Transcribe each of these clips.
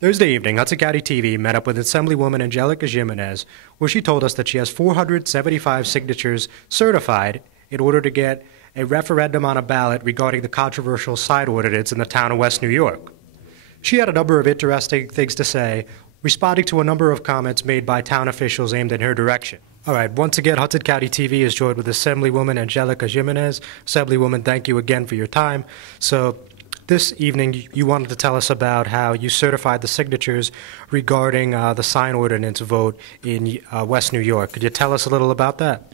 Thursday evening, Hudson County TV met up with Assemblywoman Angelica Jimenez, where she told us that she has 475 signatures certified in order to get a referendum on a ballot regarding the controversial sign ordinance in the town of West New York. She had a number of interesting things to say, responding to a number of comments made by town officials aimed in her direction. All right, once again, Hudson County TV is joined with Assemblywoman Angelica Jimenez. Assemblywoman, thank you again for your time. So, this evening, you wanted to tell us about how you certified the signatures regarding the sign ordinance vote in West New York. Could you tell us a little about that?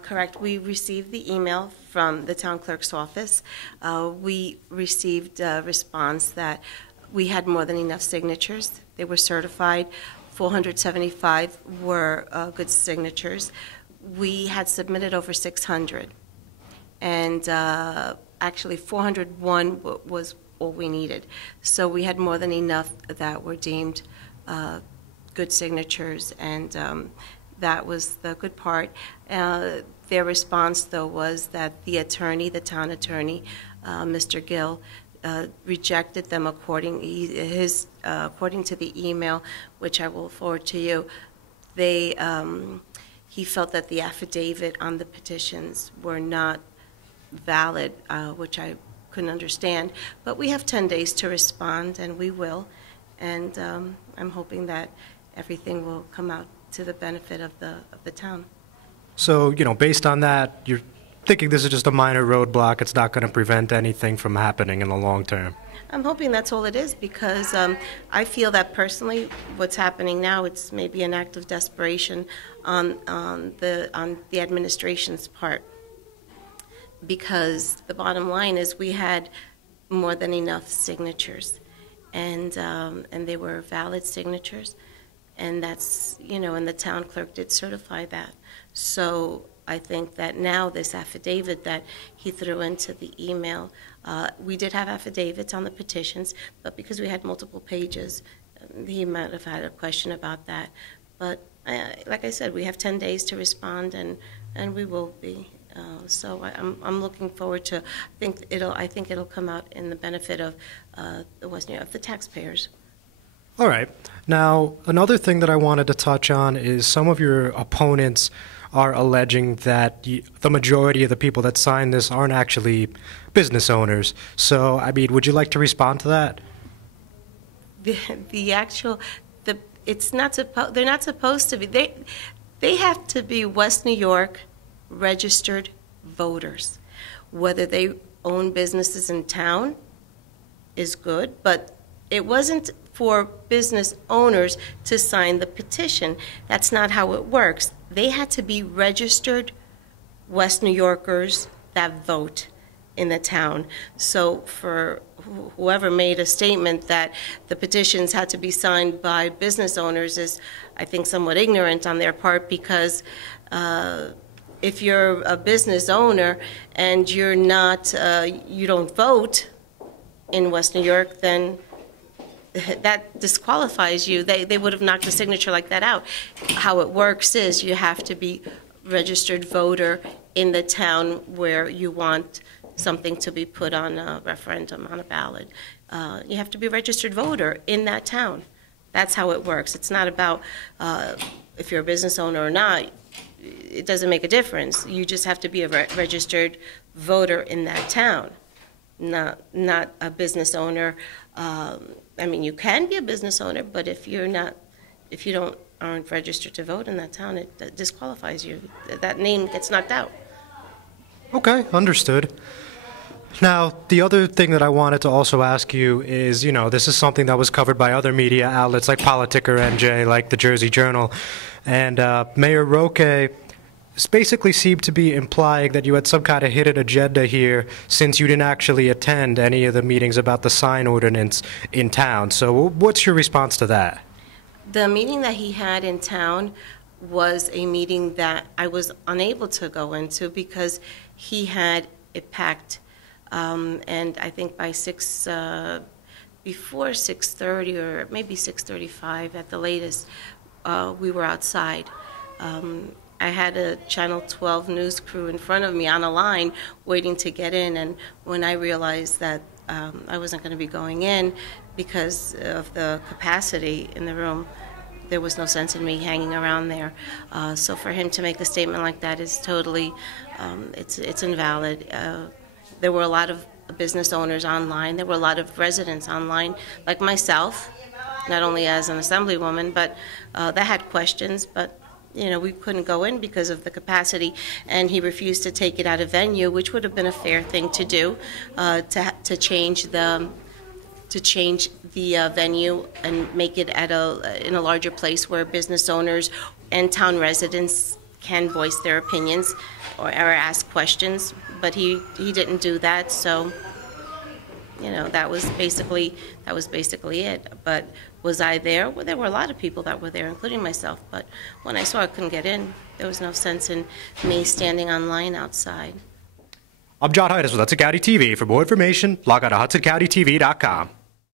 Correct. We received the email from the town clerk's office. We received a response that we had more than enough signatures. They were certified. 475 were good signatures. We had submitted over 600. And actually 401 was all we needed. So we had more than enough that were deemed good signatures, and that was the good part. Their response, though, was that the attorney, the town attorney, Mr. Gill, rejected them according to the email, which I will forward to you. He felt that the affidavit on the petitions were not valid, which I couldn't understand. But we have 10 days to respond, and we will. And I'm hoping that everything will come out to the benefit of the town. So, based on that, you're thinking this is just a minor roadblock. It's not going to prevent anything from happening in the long term. I'm hoping that's all it is, because I feel that personally what's happening now, it's maybe an act of desperation on the administration's part. Because the bottom line is we had more than enough signatures, and they were valid signatures, and that's, and the town clerk did certify that. So I think that now this affidavit that he threw into the email, we did have affidavits on the petitions, but because we had multiple pages, he might have had a question about that. But like I said, we have 10 days to respond, and we will be. So I'm looking forward to. I think it'll come out in the benefit of the taxpayers. All right. Now, another thing that I wanted to touch on is some of your opponents are alleging that the majority of the people that signed this aren't actually business owners. So, would you like to respond to that? It's not they're not supposed to be. They have to be West New York registered voters. Whether they own businesses in town is good, but it wasn't for business owners to sign the petition. That's not how it works. They had to be registered West New Yorkers that vote in the town. So for whoever made a statement that the petitions had to be signed by business owners is, I think, somewhat ignorant on their part, because if you're a business owner and you're not, you don't vote in West New York, then that disqualifies you. They would have knocked a signature like that out. How it works is you have to be registered voter in the town where you want something to be put on a referendum, on a ballot. You have to be a registered voter in that town. That's how it works. It's not about if you're a business owner or not. It doesn't make a difference. You just have to be a registered voter in that town, not a business owner. You can be a business owner, but if you aren't registered to vote in that town, it disqualifies you. That name gets knocked out. Okay, understood. Now, the other thing that I wanted to also ask you is, this is something that was covered by other media outlets like Politicker NJ, like the Jersey Journal, and Mayor Roque basically seemed to be implying that you had some kind of hidden agenda here, since you didn't actually attend any of the meetings about the sign ordinance in town. So what's your response to that? The meeting that he had in town was a meeting that I was unable to go into because he had it packed. And I think by before 6:30 or maybe 6:35 at the latest, we were outside. I had a Channel 12 news crew in front of me on a line waiting to get in, and when I realized that I wasn't going to be going in because of the capacity in the room. There was no sense in me hanging around there. So for him to make a statement like that is totally, it's invalid. There were a lot of business owners online. There were a lot of residents online, like myself, not only as an assemblywoman, but that had questions, but we couldn't go in because of the capacity, and he refused to take it out of venue, which would have been a fair thing to do, to change the venue and make it in a larger place where business owners and town residents can voice their opinions or ask questions. But he didn't do that, so that was basically it. But was I there? Well, there were a lot of people that were there, including myself. But when I saw I couldn't get in, there was no sense in me standing online outside. I'm John Hudson with Hudson County TV. For more information, log on to HudsonCountyTV.com.